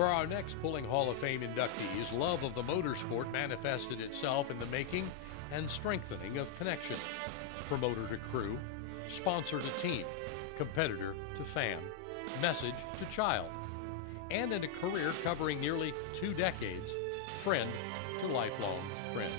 For our next Pulling Hall of Fame inductees, love of the motorsport manifested itself in the making and strengthening of connections. Promoter to crew, sponsor to team, competitor to fan, message to child, and in a career covering nearly 2 decades, friend to lifelong friend.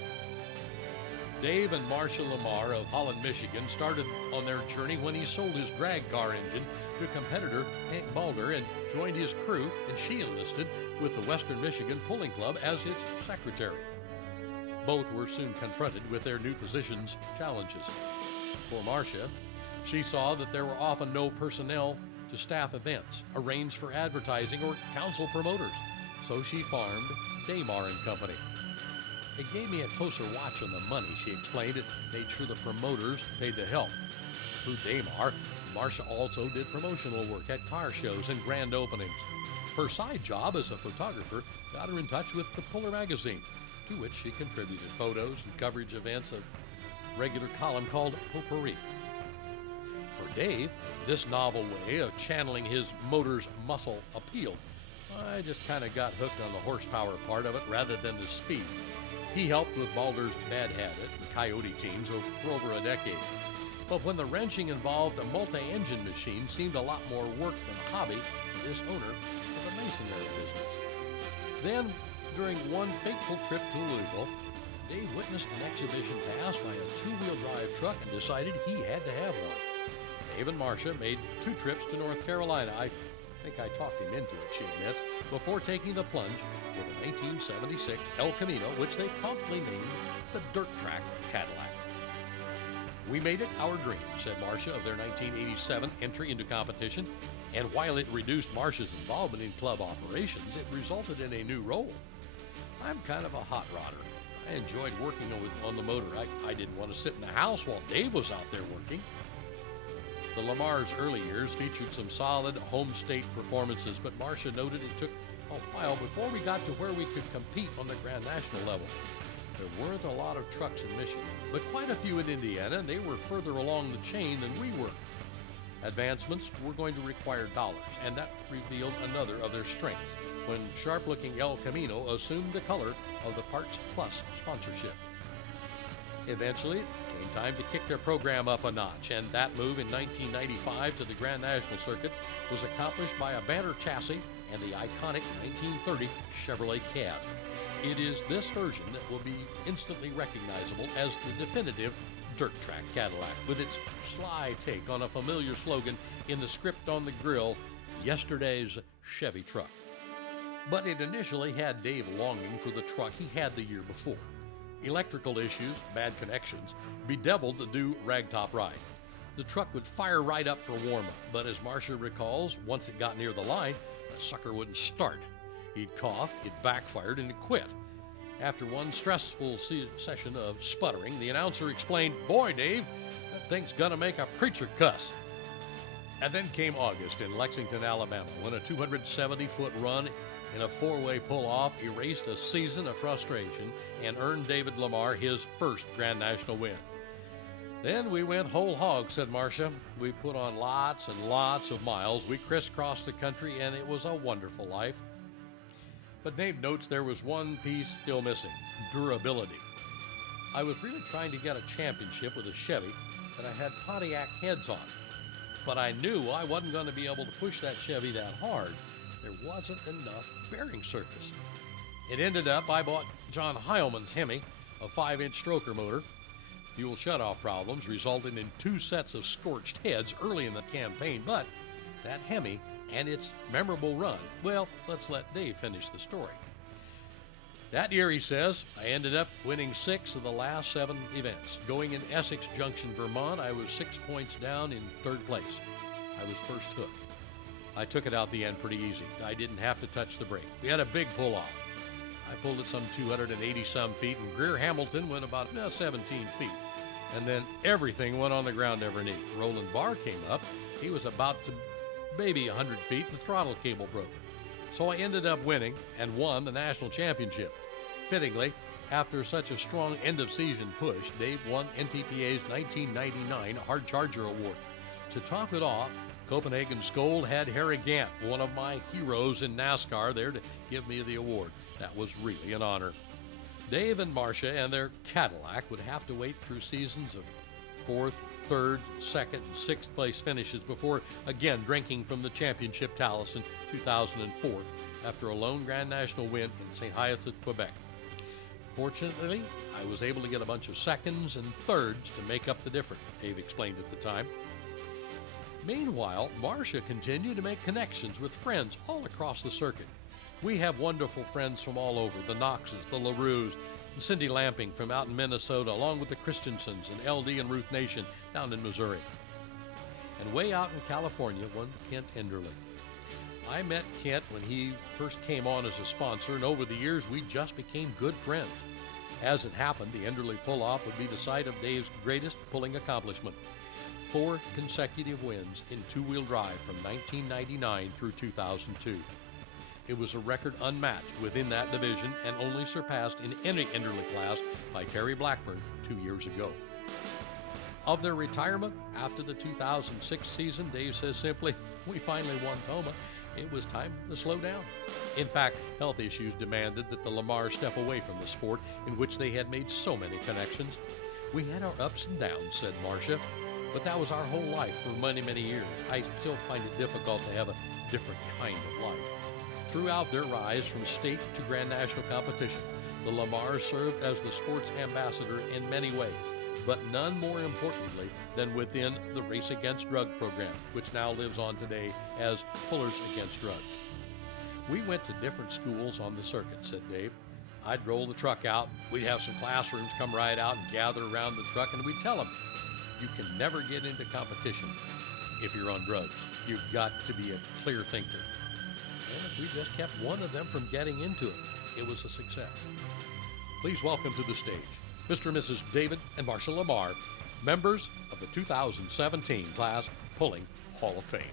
Dave and Marcia Lamar of Holland, Michigan started on their journey when he sold his drag car engine to competitor Hank Balder and joined his crew, and she enlisted with the Western Michigan Pulling Club as its secretary. Both were soon confronted with their new positions' challenges. For Marcia, she saw that there were often no personnel to staff events, arrange for advertising, or counsel promoters, so she farmed Lamars and Company. It gave me a closer watch on the money, she explained. It made sure the promoters paid the help. Through Lamars, Marcia also did promotional work at car shows and grand openings. Her side job as a photographer got her in touch with the Puller magazine, to which she contributed photos and coverage events, a regular column called Potpourri. For Dave, this novel way of channeling his motor's muscle appealed. I just kind of got hooked on the horsepower part of it rather than the speed. He helped with Balder's Bad Habit and Coyote teams for over a decade. But when the wrenching involved a multi-engine machine seemed a lot more work than a hobby to this owner of a masonry business. Then, during one fateful trip to Louisville, Dave witnessed an exhibition pass by a 2-wheel drive truck and decided he had to have one. Dave and Marcia made 2 trips to North Carolina. I think I talked him into it, she admits, before taking the plunge with a 1976 El Camino, which they promptly named the Dirt Track Cadillac. We made it our dream, said Marcia of their 1987 entry into competition, and while it reduced Marcia's involvement in club operations, it resulted in a new role. I'm kind of a hot rodder. I enjoyed working on the motor. I didn't want to sit in the house while Dave was out there working. The Lamars' early years featured some solid home state performances, but Marcia noted it took a while before we got to where we could compete on the Grand National level. There weren't a lot of trucks in Michigan, but quite a few in Indiana, and they were further along the chain than we were. Advancements were going to require dollars, and that revealed another of their strengths when sharp-looking El Camino assumed the color of the Parts Plus sponsorship. Eventually, it came time to kick their program up a notch, and that move in 1995 to the Grand National Circuit was accomplished by a banner chassis and the iconic 1930 Chevrolet cab. It is this version that will be instantly recognizable as the definitive Dirt Track Cadillac, with its sly take on a familiar slogan in the script on the grille, "Yesterday's Chevy Truck." But it initially had Dave longing for the truck he had the year before. Electrical issues, bad connections, bedeviled the new ragtop ride. The truck would fire right up for warm-up, but as Marcia recalls, once it got near the line, the sucker wouldn't start. He'd coughed, it backfired, and it quit. After one stressful session of sputtering, the announcer explained, "Boy, Dave, that thing's gonna make a preacher cuss." And then came August in Lexington, Alabama, when a 270-foot run in a 4-way pull-off erased a season of frustration and earned David Lamar his first Grand National win. Then we went whole hog, said Marcia. We put on lots and lots of miles. We crisscrossed the country, and it was a wonderful life. But Dave notes there was one piece still missing: durability. I was really trying to get a championship with a Chevy that I had Pontiac heads on. But I knew I wasn't going to be able to push that Chevy that hard. There wasn't enough bearing surface. It ended up I bought John Heilman's Hemi, a 5-inch stroker motor. Fuel shutoff problems resulted in 2 sets of scorched heads early in the campaign, but that Hemi and its memorable run, well, let's let Dave finish the story. That year, he says, I ended up winning 6 of the last 7 events. Going in Essex Junction, Vermont, I was 6 points down in 3rd place. I was first hooked. I took it out the end pretty easy. I didn't have to touch the brake. We had a big pull-off. I pulled it some 280-some feet, and Greer Hamilton went about 17 feet. And then everything went on the ground underneath. Roland Barr came up. He was about to maybe 100 feet, and the throttle cable broke. So I ended up winning and won the national championship. Fittingly, after such a strong end-of-season push, Dave won NTPA's 1999 Hard Charger Award. to top it off, Copenhagen's Gold had Harry Gant, one of my heroes in NASCAR, there to give me the award. That was really an honor. Dave and Marcia and their Cadillac would have to wait through seasons of 4th, 3rd, 2nd, and 6th place finishes before again drinking from the championship talus in 2004 after a lone Grand National win in St. Hyacinthe, Quebec. Fortunately, I was able to get a bunch of seconds and thirds to make up the difference, Dave explained at the time. Meanwhile, Marcia continued to make connections with friends all across the circuit. We have wonderful friends from all over, the Knoxes, the LaRues, and Cindy Lamping from out in Minnesota, along with the Christensens and LD and Ruth Nation down in Missouri. And way out in California, one Kent Enderle. I met Kent when he first came on as a sponsor, and over the years we just became good friends. As it happened, the Enderle pull-off would be the site of Dave's greatest pulling accomplishment. 4 consecutive wins in two-wheel drive from 1999 through 2002. It was a record unmatched within that division and only surpassed in any Enderle class by Terry Blackburn 2 years ago. Of their retirement after the 2006 season, Dave says simply, "We finally won Toma. It was time to slow down." In fact, health issues demanded that the Lamars step away from the sport in which they had made so many connections. "We had our ups and downs," said Marcia, "but that was our whole life for many, many years. I still find it difficult to have a different kind of life." Throughout their rise from state to Grand National competition, the Lamars served as the sports ambassador in many ways, but none more importantly than within the Race Against Drug program, which now lives on today as Pullers Against Drugs. "We went to different schools on the circuit," said Dave. "I'd roll the truck out, we'd have some classrooms come right out and gather around the truck, and we'd tell them, you can never get into competition if you're on drugs. You've got to be a clear thinker. And if we just kept one of them from getting into it, it was a success." Please welcome to the stage Mr. and Mrs. David and Marcia Lamar, members of the 2017 Class Pulling Hall of Fame.